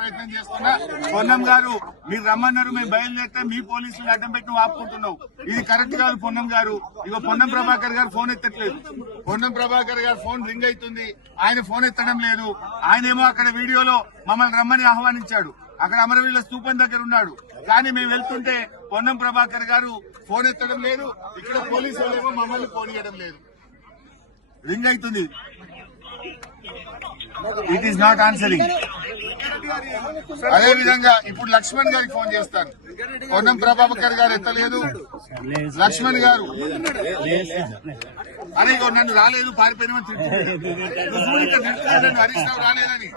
ప్రయత్నం చేస్తున్నా పొన్నం గారు మీరు రమ్మన్నారు, మేము బయలుదేరితే మీ పోలీసులు అడ్డం పెట్టి నువ్వు ఆపుకుంటున్నావు. ఇది కరెక్ట్ కాదు పొన్నం గారు. ఇగో పొన్నం ప్రభాకర్ గారు ఫోన్ ఎత్తట్లేదు. పొన్నం ప్రభాకర్ గారు ఫోన్ రింగ్ అవుతుంది, ఆయన ఫోన్ ఎత్తడం లేదు. ఆయనేమో అక్కడ వీడియోలో మమ్మల్ని రమ్మని ఆహ్వానించాడు, అక్కడ అమరవీరుల స్తూపం దగ్గర ఉన్నాడు. కానీ మేము వెళ్తుంటే పొన్నం ప్రభాకర్ గారు ఫోన్ ఎత్తడం లేదు, ఇక్కడ పోలీసు వాళ్ళేమో మమ్మల్ని ఫోన్ ఇవ్వడం లేదు. రింగ్ అవుతుంది, ఇట్ ఈస్ నాట్ ఆన్సరింగ్. అదే విధంగా ఇప్పుడు లక్ష్మణ్ గారికి ఫోన్ చేస్తాను, పొన్నం ప్రభాకర్ గారు ఎత్తలేదు. లక్ష్మణ్ గారు అరే నన్ను రాలేదు పారిపోయిన హరీష్ రావు రాలేదని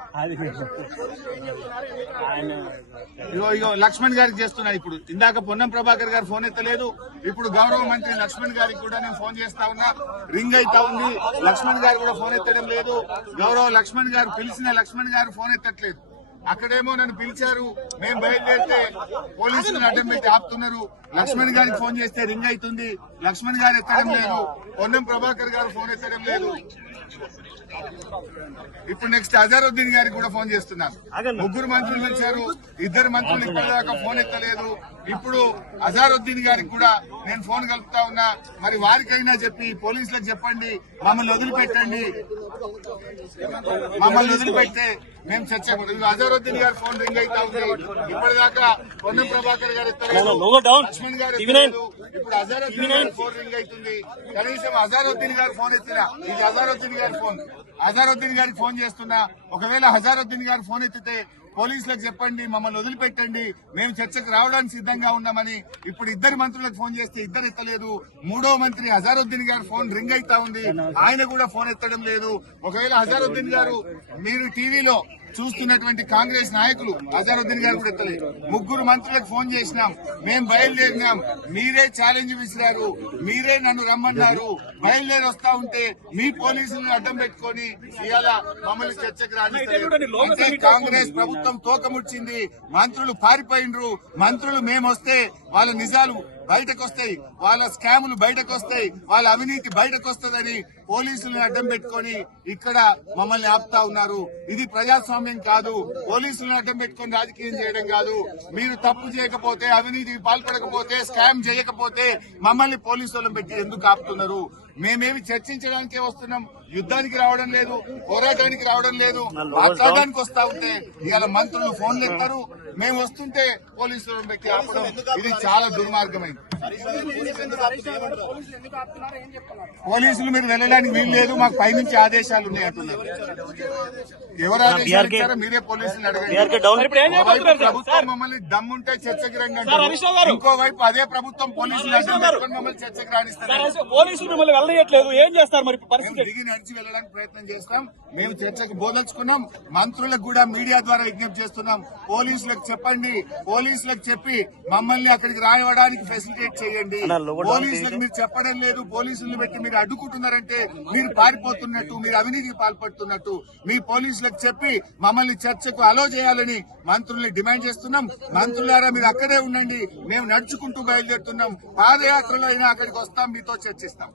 ఇగో లక్ష్మణ్ గారికి చేస్తున్నా. ఇప్పుడు ఇందాక పొన్నం ప్రభాకర్ గారు ఫోన్ ఎత్తలేదు, ఇప్పుడు గౌరవ మంత్రి లక్ష్మణ్ గారికి కూడా నేను ఫోన్ చేస్తా ఉన్నా, రింగ్ అయితా ఉంది. లక్ష్మణ్ గారు కూడా ఫోన్ ఎత్తడం లేదు. గౌరవ లక్ష్మణ్ గారు పిలిచిన లక్ష్మణ్ గారు ఫోన్ ఎత్తట్లేదు. అక్కడేమో నన్ను పిలిచారు, మేము బయలుదేరితే పోలీసులను అడ్డం పెట్టి ఆపుతున్నారు. లక్ష్మణ్ గారికి ఫోన్ చేస్తే రింగ్ అవుతుంది, లక్ష్మణ్ గారు ఎత్తడం లేదు. పొన్నం ప్రభాకర్ గారు ఫోన్ ఎత్తడం లేదు. ఇప్పుడు నెక్స్ట్ అజారుద్దీన్ గారికి కూడా ఫోన్ చేస్తున్నారు. ముగ్గురు మంత్రులు వచ్చారు, ఇద్దరు మంత్రులు ఇప్పటిదాకా ఫోన్ ఎత్తలేదు. ఇప్పుడు అజారుద్దీన్ గారికి కూడా నేను ఫోన్ కలుపుతా ఉన్నా. మరి వారికైనా చెప్పి పోలీసులకు చెప్పండి, మమ్మల్ని వదిలిపెట్టండి, మమ్మల్ని వదిలిపెడితే మేము చర్చకూడదు. అజారుద్దీన్ గారి ఫోన్ రింగ్ అవుతా ఉంది, ఇప్పటిదాకా పొన్నం ప్రభాకర్ గారు ఎత్తలేదు, లక్ష్మణ్ గారు ఎత్తలేదు. ఇప్పుడు అజారుద్దీన్ గారి ఫోన్ రింగ్ అవుతుంది, కనీసం అజారుద్దీన్ గారు ఫోన్ ఎత్తినా. ఇది అజారుద్దీన్ గారి ఫోన్, అజారుద్దీన్ గారికి ఫోన్ చేస్తున్నా. ఒకవేళ అజారుద్దీన్ గారు ఫోన్ ఎత్తితే పోలీసులకు చెప్పండి, మమ్మల్ని వదిలిపెట్టండి, మేము చర్చకు రావడానికి సిద్ధంగా ఉన్నామని. ఇప్పుడు ఇద్దరు మంత్రులకు ఫోన్ చేస్తే ఇద్దరు ఎత్తలేదు. మూడో మంత్రి అజారుద్దీన్ గారు ఫోన్ రింగ్ అవుతా ఉంది, ఆయన కూడా ఫోన్ ఎత్తడం లేదు. ఒకవేళ అజారుద్దీన్ గారు మీరు టీవీలో చూస్తున్నటువంటి కాంగ్రెస్ నాయకులు అజారుద్దీన్ గారు కూడా ఎత్తలేదు. ముగ్గురు మంత్రులకు ఫోన్ చేసినాం, మేము బయలుదేరినాం, మీరే ఛాలెంజ్ విసిరారు, మీరే నన్ను రమ్మన్నారు. బయలుదేరి వస్తా ఉంటే మీ పోలీసులను అడ్డం పెట్టుకుని ఇవాళ మమ్మల్ని చర్చకు రాని కాంగ్రెస్ ప్రభుత్వం తోకముచ్చింది. మంత్రులు పారిపోయినరు. మంత్రులు మేమొస్తే వాళ్ళ నిజాలు బయటకు వస్తాయి, వాళ్ళ స్కాములు బయటకు వస్తాయి, వాళ్ళ అవినీతి బయటకు వస్తుందని పోలీసులను అడ్డం పెట్టుకుని ఇక్కడ మమ్మల్ని ఆపుతా ఉన్నారు. ఇది ప్రజాస్వామ్యం కాదు. పోలీసులను అడ్డం పెట్టుకుని రాజకీయం చేయడం కాదు. మీరు తప్పు చేయకపోతే, అవినీతికి పాల్పడకపోతే, స్కామ్ చేయకపోతే మమ్మల్ని పోలీసు వాళ్ళని పెట్టి ఎందుకు ఆపుతున్నారు? మేమేమి చర్చించడానికే వస్తున్నాం, యుద్ధానికి రావడం లేదు, పోరాటానికి రావడం లేదు. మాట్లాడడానికి వస్తా ఉంటే ఇవాళ మంత్రులు ఫోన్లు ఎత్తారు, మేము వస్తుంటే పోలీసులను పెట్టి ఆపడం ఇది చాలా దుర్మార్గమైంది. పోలీసులు మీరు వెళ్ళడానికి వీలు లేదు, మాకు పైనుంచి ఆదేశాలు ఉన్నాయి అంటున్నారు. ఎవరు ఆదేశాలు ఇచ్చారో మీరే పోలీసులు అడగండి. ప్రభుత్వం మమ్మల్ని దమ్ముంటే చర్చకి రండి, ఇంకోవైపు అదే ప్రభుత్వం పోలీసులు మమ్మల్ని చర్చకి రాణిస్తారు. దిగి నడిచి వెళ్ళడానికి ప్రయత్నం చేస్తాం. మేము చర్చకు బోధించుకున్నాం. మంత్రులకు కూడా మీడియా ద్వారా విజ్ఞప్తి చేస్తున్నాం, పోలీసులకు చెప్పండి, పోలీసులకు చెప్పి మమ్మల్ని అక్కడికి రానివ్వడానికి ఫెసిలిటేట్ చేయండి. పోలీసులకు మీరు చెప్పడం లేదు, పోలీసులను పెట్టి మీరు అడ్డుకుంటున్నారంటే మీరు పారిపోతున్నట్టు, మీరు అవినీతికి పాల్పడుతున్నట్టు. మీ పోలీసులకు చెప్పి మమ్మల్ని చర్చకు అలో చేయాలని మంత్రుల్ని డిమాండ్ చేస్తున్నాం. మంత్రులారా మీరు అక్కడే ఉండండి, మేము నడుచుకుంటూ బయలుదేరుతున్నాం. పాదయాత్రలో అయినా అక్కడికి వస్తాం, మీతో చర్చిస్తాం.